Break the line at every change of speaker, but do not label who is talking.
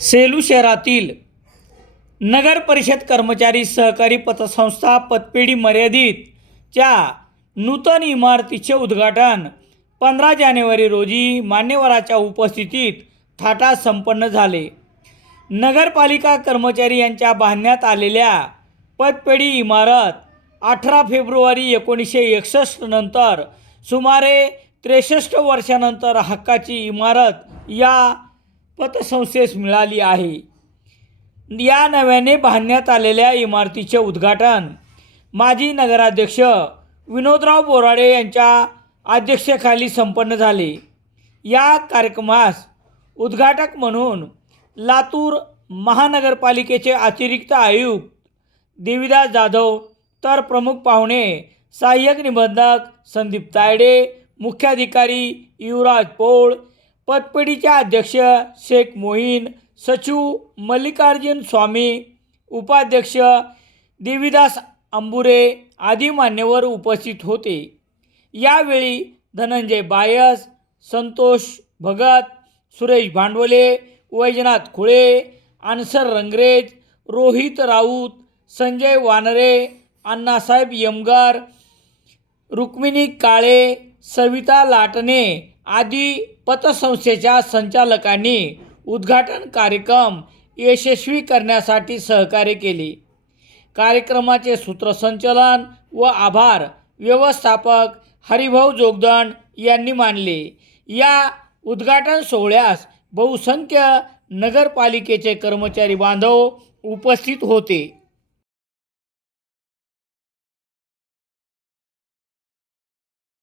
सेलू शहरातील नगर परिषद कर्मचारी सहकारी पतसंस्था पतपेढी मर्यादितच्या नूतन इमारतीचे उद्घाटन पंधरा जानेवारी रोजी मान्यवराच्या उपस्थितीत थाटात संपन्न झाले. नगरपालिका कर्मचारी यांच्या बांधण्यात आलेल्या पतपेढी इमारत अठरा फेब्रुवारी एकोणीसशे एकसष्ट नंतर सुमारे त्रेसष्ट वर्षानंतर हक्काची इमारत या पतसंस्थेस मिळाली आहे. या नव्याने बांधण्यात आलेल्या इमारतीचे उद्घाटन माजी नगराध्यक्ष विनोदराव बोराडे यांच्या अध्यक्षतेखाली संपन्न झाले. या कार्यक्रमास उद्घाटक म्हणून लातूर महानगरपालिकेचे अतिरिक्त आयुक्त देविदास जाधव तर प्रमुख पाहुणे सहाय्यक निबंधक संदीप तायडे मुख्याधिकारी युवराज पोळ पतपेढीचे अध्यक्ष शेख मोहीन सचिव मल्लिकार्जुन स्वामी उपाध्यक्ष देविदास अंबुरे आदी मान्यवर उपस्थित होते. यावेळी धनंजय बायस संतोष भगत सुरेश भांडवले वैजनाथ खुळे आन्सर रंगरेज रोहित राऊत संजय वानरे अण्णासाहेब यमगर रुक्मिणी काळे सविता लाटणे आदी पतसंस्थेच्या संचालकांनी उद्घाटन कार्यक्रम यशस्वी करण्यासाठी सहकार्य केले. कार्यक्रमाचे सूत्रसंचलन व आभार व्यवस्थापक हरिभाऊ जोगदंड यांनी मानले. या उद्घाटन सोहळ्यास बहुसंख्य नगरपालिकेचे कर्मचारी बांधव उपस्थित होते.